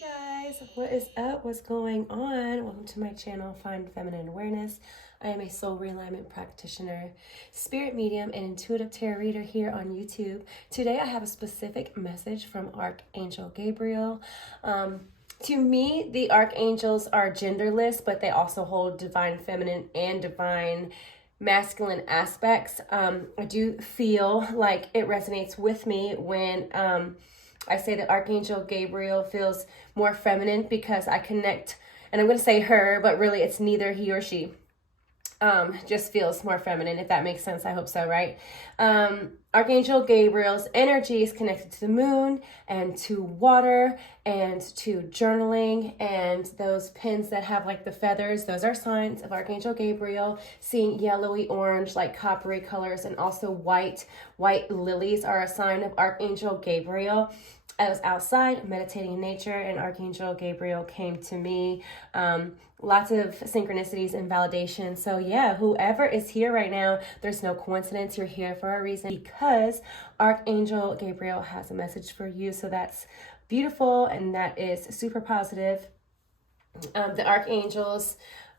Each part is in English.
Guys, what is up? What's going on? Welcome to my channel, Find Feminine Awareness. I am a soul realignment practitioner, spirit medium, and intuitive tarot reader here on YouTube. Today I have a specific message from Archangel Gabriel. To me, the archangels are genderless, but they also hold divine feminine and divine masculine aspects. I do feel like it resonates with me when I say that Archangel Gabriel feels more feminine because I connect, and I'm going to say her, but really it's neither he or she. Just feels more feminine, if that makes sense. I hope so, right? Archangel Gabriel's energy is connected to the moon and to water and to journaling, and those pins that have like the feathers, those are signs of Archangel Gabriel. Seeing yellowy orange, like coppery colors, and also white lilies are a sign of Archangel Gabriel. I was outside meditating in nature and Archangel Gabriel came to me. Lots of synchronicities and validation. So yeah, whoever is here right now, there's no coincidence. You're here for a reason because Archangel Gabriel has a message for you. So that's beautiful and that is super positive. The archangels,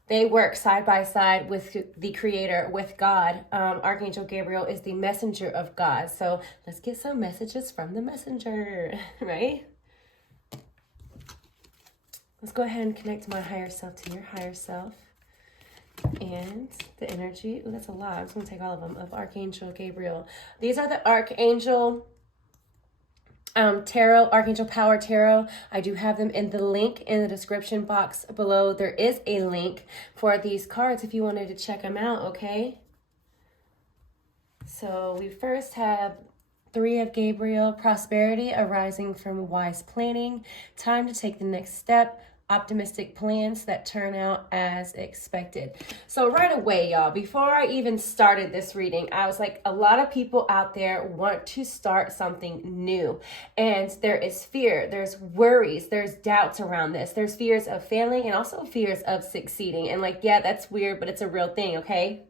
they work side by side with the creator, with God. Archangel Gabriel is the messenger of God. So let's get some messages from the messenger, right? Let's go ahead and connect my higher self to your higher self. And the energy, that's a lot. I'm just going to take all of them, of Archangel Gabriel. These are the Archangel Tarot, Archangel Power Tarot. I do have them in the link in the description box below. There is a link for these cards if you wanted to check them out, okay? So we first have Three of Gabriel, prosperity arising from wise planning, time to take the next step, optimistic plans that turn out as expected. So right away, y'all, before I even started this reading, I was like, a lot of people out there want to start something new. And there is fear, there's worries, there's doubts around this. There's fears of failing and also fears of succeeding. And like, yeah, that's weird, but it's a real thing, okay?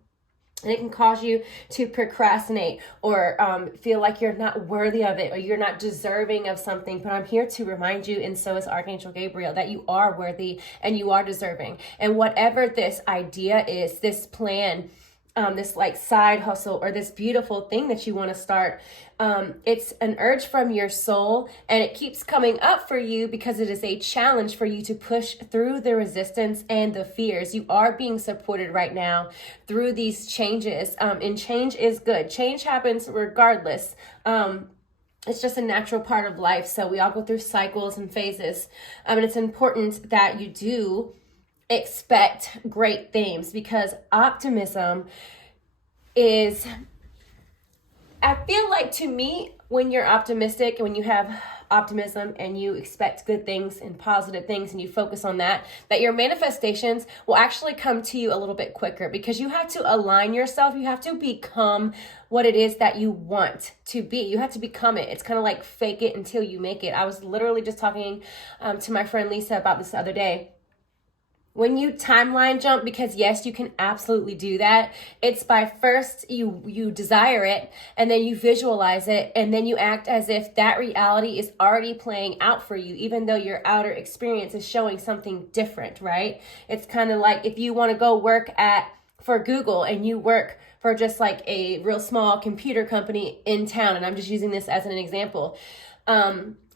And it can cause you to procrastinate or feel like you're not worthy of it or you're not deserving of something. But I'm here to remind you, and so is Archangel Gabriel, that you are worthy and you are deserving. And whatever this idea is, this plan, this like side hustle or this beautiful thing that you want to start, it's an urge from your soul and it keeps coming up for you because it is a challenge for you to push through the resistance and the fears. You are being supported right now through these changes, and change is good. Change happens regardless. It's just a natural part of life. So we all go through cycles and phases, and it's important that you do expect great things because optimism is, I feel like, to me, when you're optimistic, when you have optimism and you expect good things and positive things and you focus on that your manifestations will actually come to you a little bit quicker because you have to align yourself. You have to become what it is that you want to be. You have to become it. It's kind of like fake it until you make it. I was literally just talking to my friend Lisa about this the other day. When you timeline jump, because yes, you can absolutely do that. It's by first you desire it and then you visualize it and then you act as if that reality is already playing out for you, even though your outer experience is showing something different, right? It's kind of like if you want to go work for Google and you work for just like a real small computer company in town. And I'm just using this as an example.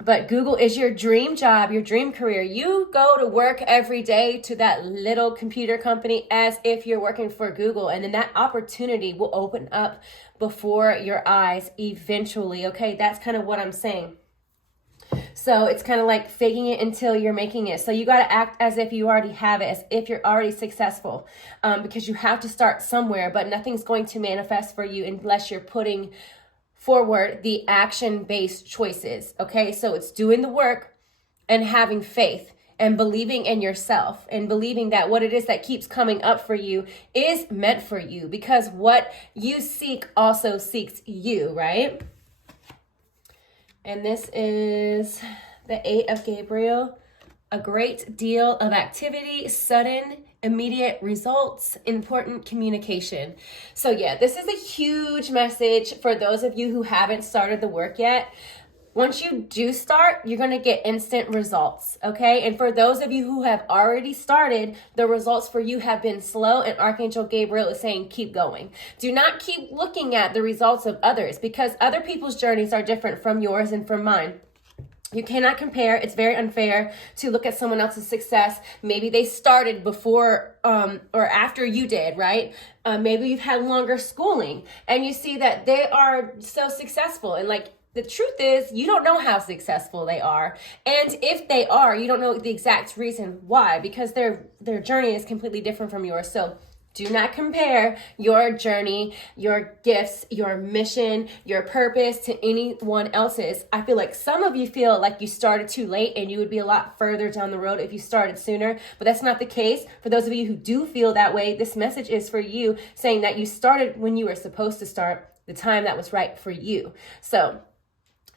But Google is your dream job, your dream career. You go to work every day to that little computer company as if you're working for Google. And then that opportunity will open up before your eyes eventually. Okay, that's kind of what I'm saying. So it's kind of like faking it until you're making it. So you got to act as if you already have it, as if you're already successful, because you have to start somewhere, but nothing's going to manifest for you unless you're putting forward the action-based choices, okay? So it's doing the work and having faith and believing in yourself and believing that what it is that keeps coming up for you is meant for you because what you seek also seeks you, right? And this is the Eight of Gabriel, a great deal of activity, sudden, immediate results, important communication. So yeah, this is a huge message for those of you who haven't started the work yet. Once you do start, you're going to get instant results, okay? And for those of you who have already started, the results for you have been slow, and Archangel Gabriel is saying keep going. Do not keep looking at the results of others, because other people's journeys are different from yours and from mine. You cannot compare. It's very unfair to look at someone else's success. Maybe they started before or after you did, right? Maybe you've had longer schooling and you see that they are so successful, and like, the truth is, you don't know how successful they are. And if they are, you don't know the exact reason why, because their journey is completely different from yours. So do not compare your journey, your gifts, your mission, your purpose to anyone else's. I feel like some of you feel like you started too late and you would be a lot further down the road if you started sooner, but that's not the case. For those of you who do feel that way, this message is for you, saying that you started when you were supposed to start, the time that was right for you. So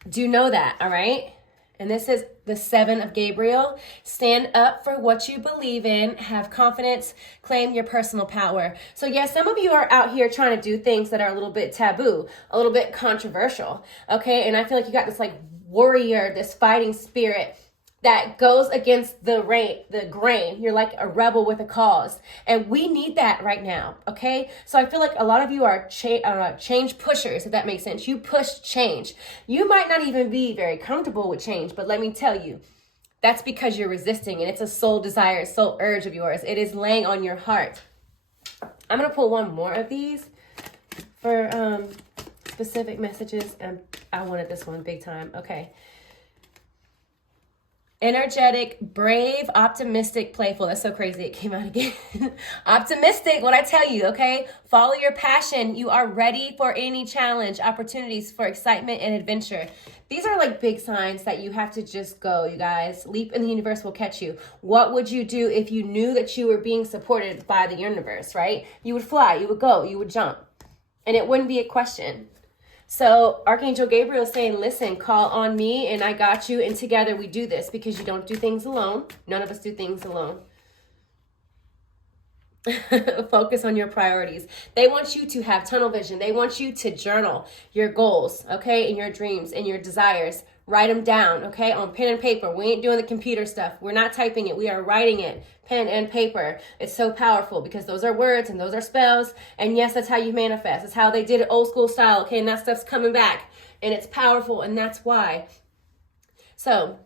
do know that, all right? And this is the 7 of Gabriel. Stand up for what you believe in. Have confidence. Claim your personal power. So yeah, some of you are out here trying to do things that are a little bit taboo, a little bit controversial, okay? And I feel like you got this like warrior, this fighting spirit that goes against the grain. You're like a rebel with a cause. And we need that right now, okay? So I feel like a lot of you are change pushers, if that makes sense. You push change. You might not even be very comfortable with change, but let me tell you, that's because you're resisting, and it's a soul desire, soul urge of yours. It is laying on your heart. I'm going to pull one more of these for specific messages, and I wanted this one big time. Okay. Energetic, brave, optimistic, playful. That's so crazy. It came out again. Optimistic, what I tell you, okay? Follow your passion. You are ready for any challenge, opportunities for excitement and adventure. These are like big signs that you have to just go, you guys. Leap in the universe will catch you. What would you do if you knew that you were being supported by the universe, right? You would fly, you would go, you would jump. And it wouldn't be a question. So Archangel Gabriel is saying, listen, call on me and I got you. And together we do this, because you don't do things alone. None of us do things alone. Focus on your priorities. They want you to have tunnel vision. They want you to journal your goals, okay, and your dreams and your desires. Write them down, okay, on pen and paper. We ain't doing the computer stuff. We're not typing it. We are writing it, pen and paper. It's so powerful because those are words and those are spells. And yes, that's how you manifest. It's how they did it old school style, okay, and that stuff's coming back. And it's powerful, and that's why. So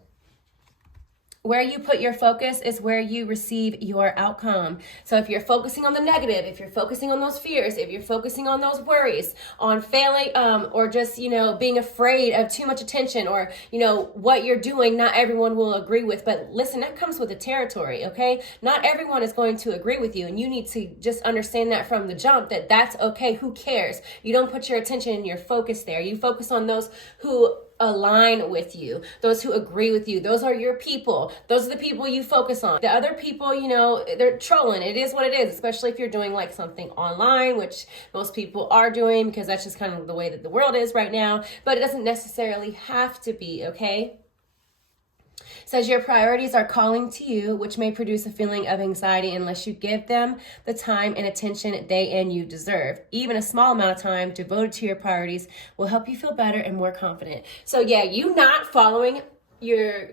where you put your focus is where you receive your outcome. So if you're focusing on the negative, if you're focusing on those fears, if you're focusing on those worries, on failing, or just, being afraid of too much attention, or, what you're doing, not everyone will agree with. But listen, that comes with the territory, okay? Not everyone is going to agree with you. And you need to just understand that from the jump, that that's okay. Who cares? You don't put your attention and your focus there. You focus on those who align with you, those who agree with you. Those are your people. Those are the people you focus on. The other people, they're trolling. It is what it is, especially if you're doing like something online, which most people are doing, because that's just kind of the way that the world is right now. But it doesn't necessarily have to be, okay? Says your priorities are calling to you, which may produce a feeling of anxiety unless you give them the time and attention they and you deserve. Even a small amount of time devoted to your priorities will help you feel better and more confident. So yeah, you not following your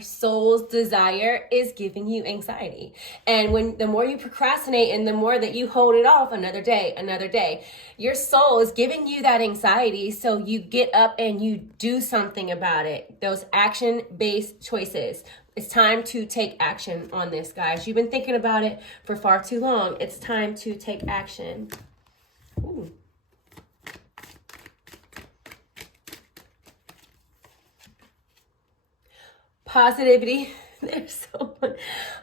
soul's desire is giving you anxiety. And the more you procrastinate and the more that you hold it off, another day, your soul is giving you that anxiety. So you get up and you do something about it. Those action-based choices. It's time to take action on this, guys. You've been thinking about it for far too long. It's time to take action. Ooh. Positivity. There's so much.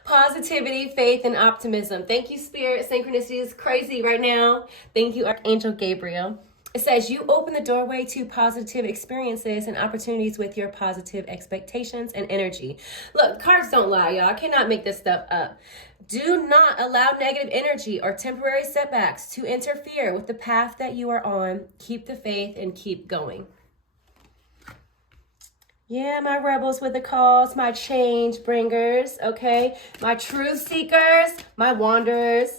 Positivity, faith, and optimism. Thank you, Spirit. Synchronicity is crazy right now. Thank you, Archangel Gabriel. It says you open the doorway to positive experiences and opportunities with your positive expectations and energy. Look, cards don't lie, y'all. I cannot make this stuff up. Do not allow negative energy or temporary setbacks to interfere with the path that you are on. Keep the faith and keep going. Yeah, my rebels with the cause, my change bringers, okay? My truth seekers, my wanderers.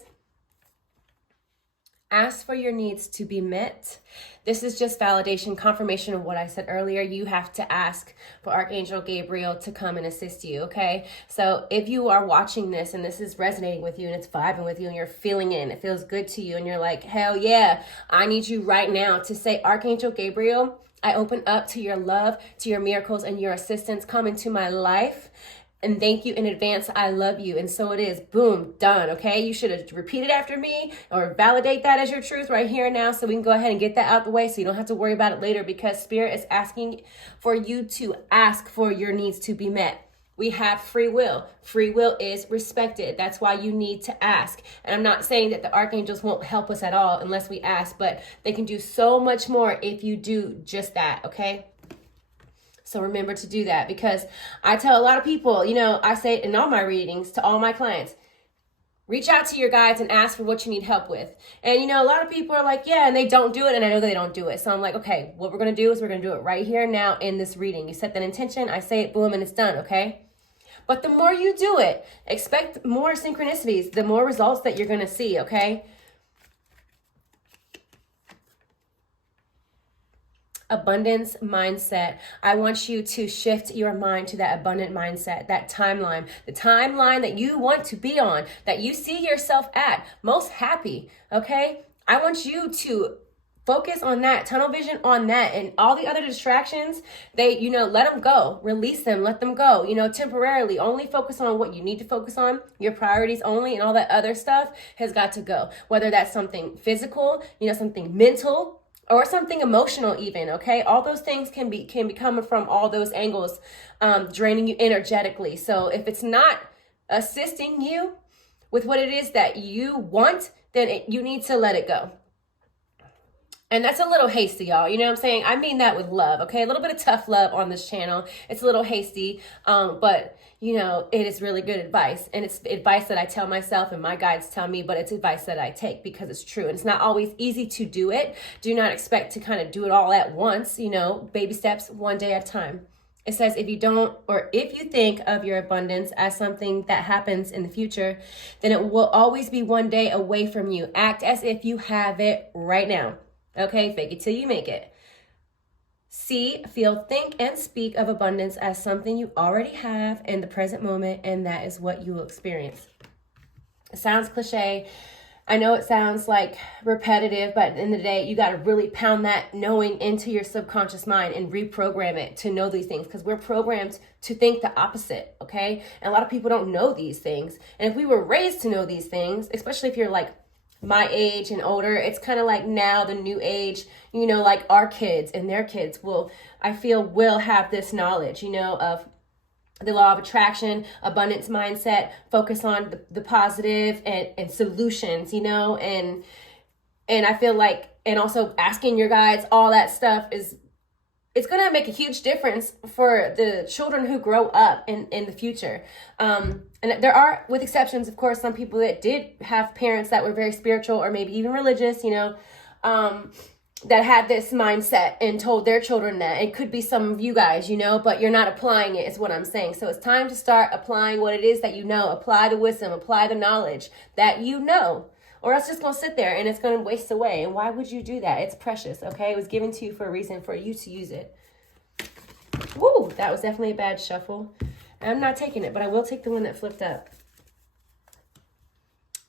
Ask for your needs to be met. This is just validation, confirmation of what I said earlier. You have to ask for Archangel Gabriel to come and assist you, okay? So if you are watching this and this is resonating with you and it's vibing with you and you're feeling it and it feels good to you and you're like, hell yeah, I need you right now to say, Archangel Gabriel, I open up to your love, to your miracles and your assistance. Come into my life. And thank you in advance. I love you. And so it is. Boom, done. Okay. You should have repeated after me or validate that as your truth right here and now. So we can go ahead and get that out the way so you don't have to worry about it later, because Spirit is asking for you to ask for your needs to be met. We have free will. Free will is respected. That's why you need to ask. And I'm not saying that the archangels won't help us at all unless we ask, but they can do so much more if you do just that. Okay. So remember to do that, because I tell a lot of people, you know, I say in all my readings to all my clients, reach out to your guides and ask for what you need help with. And, you know, a lot of people are like, yeah, and they don't do it. And I know they don't do it. So I'm like, okay, what we're going to do is we're going to do it right here now in this reading. You set that intention, I say it, boom, and it's done. Okay. But the more you do it, expect more synchronicities, the more results that you're going to see. Okay. Abundance mindset. I want you to shift your mind to that abundant mindset, that timeline, the timeline that you want to be on, that you see yourself at most happy. Okay. I want you to focus on that, tunnel vision on that, and all the other distractions, they, you know, let them go, release them, let them go, you know, temporarily. Only focus on what you need to focus on, your priorities only, and all that other stuff has got to go. Whether that's something physical, you know, something mental, or something emotional even, okay? All those things can be coming from all those angles, draining you energetically. So if it's not assisting you with what it is that you want, then you need to let it go. And that's a little hasty, y'all. You know what I'm saying? I mean that with love, okay? A little bit of tough love on this channel. It's a little hasty, but, you know, it is really good advice. And it's advice that I tell myself and my guides tell me, but it's advice that I take because it's true. And it's not always easy to do it. Do not expect to kind of do it all at once, you know, baby steps, one day at a time. It says if you don't, or if you think of your abundance as something that happens in the future, then it will always be one day away from you. Act as if you have it right now. Okay, fake it till you make it. See, feel, think, and speak of abundance as something you already have in the present moment, and that is what you will experience. It sounds cliche. I know it sounds like repetitive, but at the end of the day, you got to really pound that knowing into your subconscious mind and reprogram it to know these things, because we're programmed to think the opposite, okay? And a lot of people don't know these things. And if we were raised to know these things, especially if you're like my age and older, it's kind of like now the new age, you know, like our kids and their kids will have this knowledge, you know, of the law of attraction, abundance mindset, focus on the positive and solutions, you know, and I feel like, and also asking your guides, all that stuff it's going to make a huge difference for the children who grow up in the future. And there are, with exceptions, of course, some people that did have parents that were very spiritual or maybe even religious, you know, that had this mindset and told their children that. It could be some of you guys, you know, but you're not applying it is what I'm saying. So it's time to start applying what it is that you know. Apply the wisdom, apply the knowledge that you know. Or else it's just going to sit there and it's going to waste away. And why would you do that? It's precious, okay? It was given to you for a reason, for you to use it. Woo, that was definitely a bad shuffle. I'm not taking it, but I will take the one that flipped up.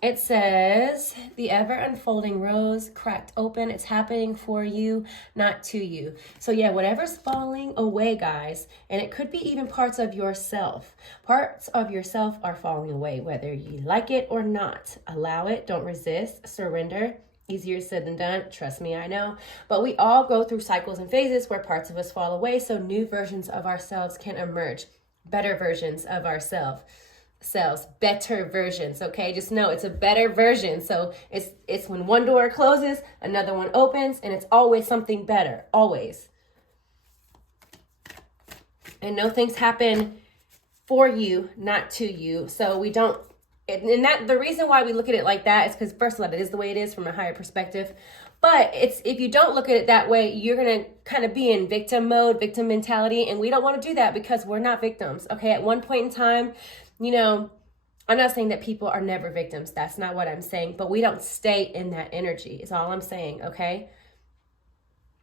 It says, the ever unfolding rose cracked open. It's happening for you, not to you. So yeah, whatever's falling away, guys, and it could be even parts of yourself. Parts of yourself are falling away, whether you like it or not. Allow it, don't resist, surrender. Easier said than done, trust me, I know. But we all go through cycles and phases where parts of us fall away, so new versions of ourselves can emerge. Better versions of ourselves. Better versions, okay? Just know it's a better version. So it's when one door closes, another one opens, and it's always something better, always. And no, things happen for you, not to you. So we don't, and that the reason why we look at it like that is because first of all, it is the way it is from a higher perspective. But it's, if you don't look at it that way, you're going to kind of be in victim mode, victim mentality. And we don't want to do that because we're not victims. Okay. At one point in time, you know, I'm not saying that people are never victims. That's not what I'm saying. But we don't stay in that energy is all I'm saying, okay?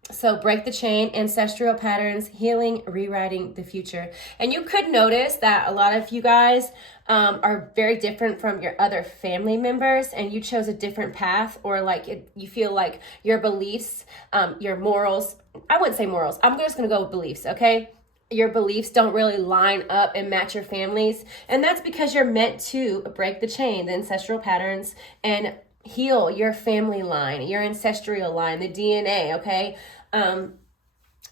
So break the chain, ancestral patterns, healing, rewriting the future. And you could notice that a lot of you guys are very different from your other family members, and you chose a different path, or like you feel like your beliefs, your morals, I wouldn't say morals, I'm just going to go with beliefs, okay? Your beliefs don't really line up and match your family's. And that's because you're meant to break the chain, the ancestral patterns, and heal your family line, your ancestral line, the DNA, okay?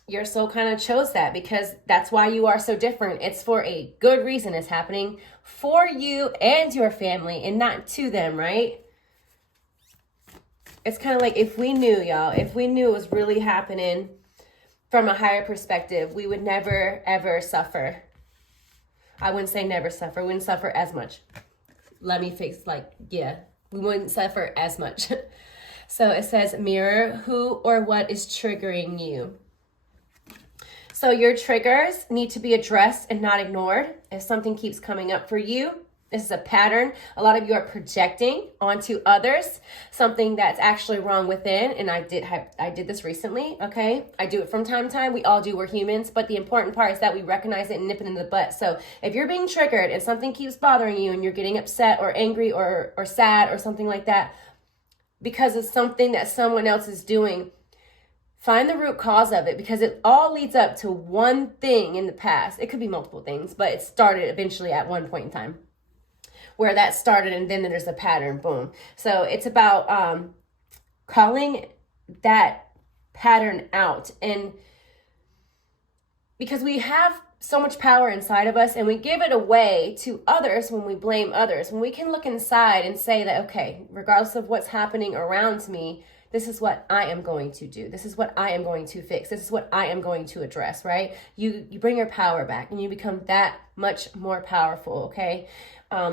Your soul kind of chose that because that's why you are so different. It's for a good reason. It's happening for you and your family and not to them, right? It's kind of like if we knew, y'all, if we knew it was really happening from a higher perspective, we would never, ever suffer. I wouldn't say never suffer. We wouldn't suffer as much. Let me fix, we wouldn't suffer as much. So it says, mirror who or what is triggering you. So your triggers need to be addressed and not ignored. If something keeps coming up for you, this is a pattern. A lot of you are projecting onto others something that's actually wrong within. And I did this recently, okay? I do it from time to time. We all do. We're humans. But the important part is that we recognize it and nip it in the butt. So if you're being triggered and something keeps bothering you and you're getting upset or angry or sad or something like that because of something that someone else is doing, find the root cause of it, because it all leads up to one thing in the past. It could be multiple things, but it started eventually at one point in time where that started, and then there's a pattern, boom. So it's about calling that pattern out. And because we have so much power inside of us and we give it away to others when we blame others, when we can look inside and say that, okay, regardless of what's happening around me, this is what I am going to do. This is what I am going to fix. This is what I am going to address, right? You bring your power back and you become that much more powerful, okay? I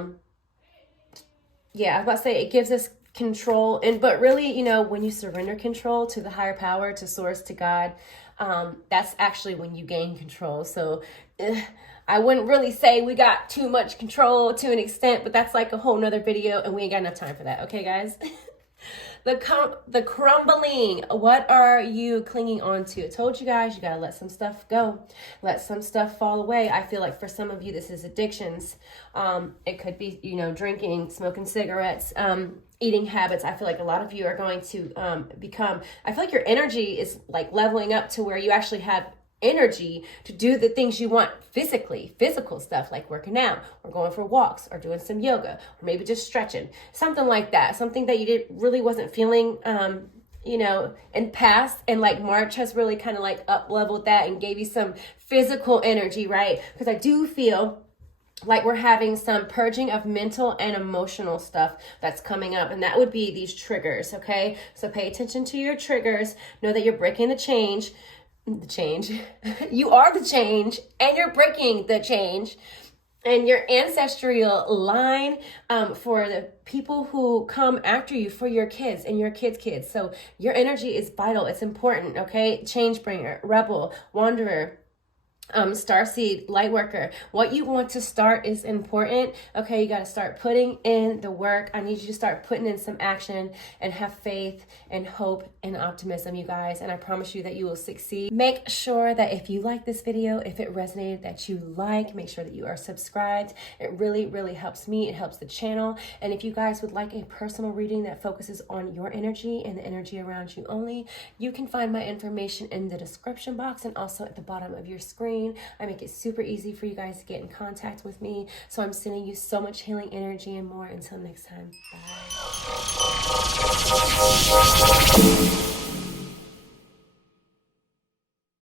was about to say it gives us control. But really, when you surrender control to the higher power, to source, to God, that's actually when you gain control. So I wouldn't really say we got too much control to an extent, but that's like a whole nother video and we ain't got enough time for that. Okay, guys? The crumbling, what are you clinging on to? I told you guys, you got to let some stuff go. Let some stuff fall away. I feel like for some of you, this is addictions. It could be, drinking, smoking cigarettes, eating habits. I feel like a lot of you are going to I feel like your energy is like leveling up to where you actually have energy to do the things you want physically, physical stuff like working out or going for walks or doing some yoga or maybe just stretching, something like that, something that you really wasn't feeling, in past. And like March has really kind of like up leveled that and gave you some physical energy, right? Because I do feel like we're having some purging of mental and emotional stuff that's coming up. And that would be these triggers, okay? So pay attention to your triggers. Know that you're breaking the change. You are the change, and you're breaking the change. And your ancestral line for the people who come after you, for your kids and your kids. So your energy is vital. It's important, okay? Change bringer, rebel, wanderer, starseed, light worker. What you want to start is important. Okay, you got to start putting in the work. I need you to start putting in some action and have faith and hope and optimism, you guys. And I promise you that you will succeed. Make sure that if you like this video, if it resonated, that you make sure that you are subscribed. It really, really helps me. It helps the channel. And if you guys would like a personal reading that focuses on your energy and the energy around you only, you can find my information in the description box and also at the bottom of your screen. I make it super easy for you guys to get in contact with me. So I'm sending you so much healing energy and more. Until next time, bye.